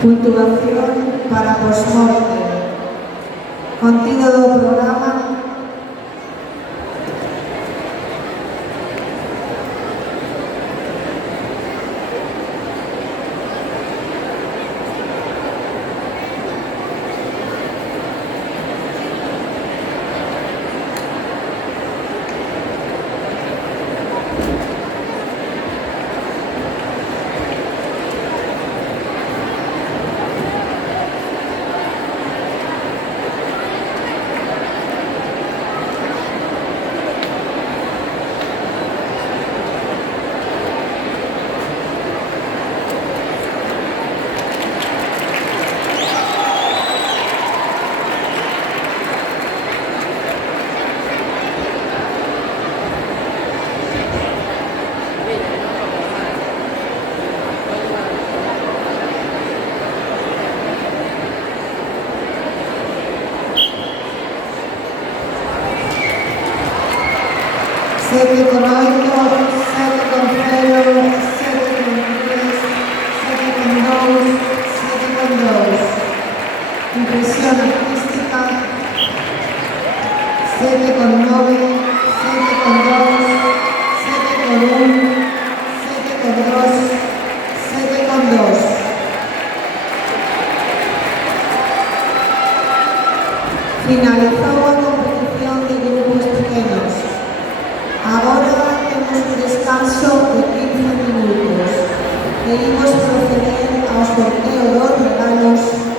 Puntuación para posmorte. Contido do programa. Sete con 8, 7 con 0, 7 con 3, 7 con 2, 7 con 2. Impresión artística. 7 con 9, 7 con 2, 7 con 1, 7 con 2, 7 con 2. Finalizou a competición de grupos pequenos. Agora temos un descanso de 15 minutos e imos proceder ao sorteo dos regalos